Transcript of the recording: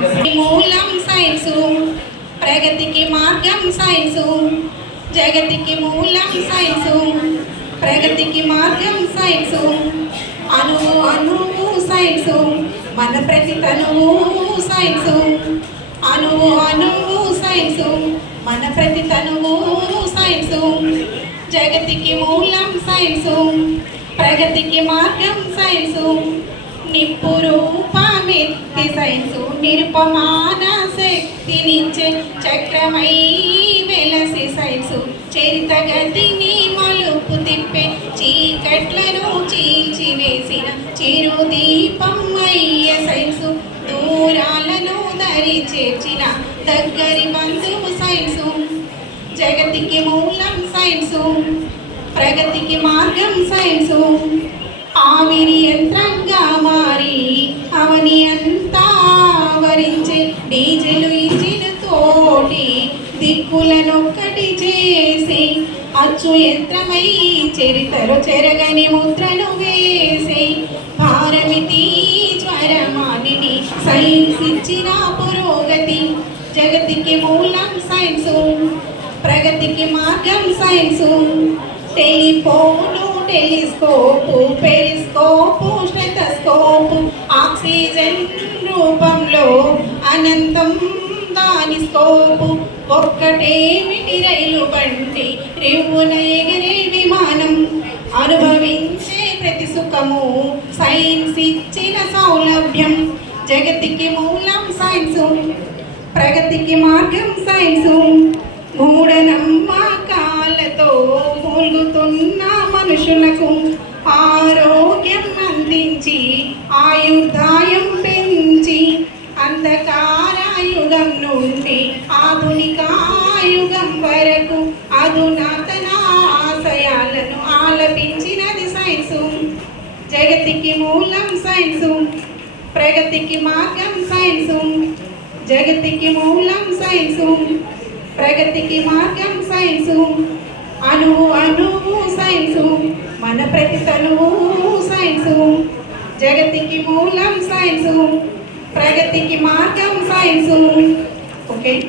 మూలం సైన్సు ప్రగతికి మార్గం సైన్సు జగతికి మూలం సైన్సు ప్రగతికి మార్గం సైన్సు అణువు అణువు సైన్సు మన ప్రతి తనువు సైన్సు అణువు అణువు సైన్సు మన ప్రతి తనువు సైన్సు జగతికి మూలం సైన్సు ప్రగతికి మార్గం సైన్సు నిప్పు రూపమెత్తి సైన్సు నిరుపమాన శక్తినిచ్చే చక్రమై వెలసి సైసు చరిత గతిని మలుపు తిప్పే చీకట్లను చీల్చివేసిన చిరు దీపం అయ్య సైసు దూరాలను దరి చేర్చిన దగ్గరి బంధువు సైన్సు. జగతికి మూలం సైన్సు. ప్రగతికి మార్గం సైన్సు. ఆవిరి యంత్రంగా మారి అంతా ఆవరించే డీజిల్ ఇంజిన్ తోటి దిక్కులనొక్కటి చేసి అచ్చు యంత్రమై చరితలు చెరగని ముద్రను వేసి భారమితి జ్వరమానిని సైన్స్ ఇచ్చిన పురోగతి. జగతికి మూలం సైన్సు ప్రగతికి మార్గం science. Telephone telescope periscope stethoscope oxygen రూపంలో అనంతం దాని స్కోపు. ఒక్కటేమిటి రైలు బండి రివ్వున ఎగిరే విమానం. అనుభవించే ప్రతి సుఖము సైన్స్ ఇచ్చిన సౌలభ్యం. జగతికి మూలం సైన్సు ప్రగతికి మార్గం సైన్సు. ఆరోగ్యం అందించి ఆయుర్దాయం పెంచి అంధకారాయుగం నుండి ఆధునికాయుగం వరకు అధునాతన ఆశయాలను ఆలపించినది సైన్సు. జగతికి మూలం సైన్సు. ప్రగతికి మార్గం సైన్సు. జగతికి మూలం సైన్సు. ప్రగతికి మార్గం సైన్సు. అణువు అణువు సైన్సు. మన ప్రతి తనువు సైన్సు. జగతికి మూలం సైన్సు. ప్రగతికి మార్గం సైన్సు. ఓకే?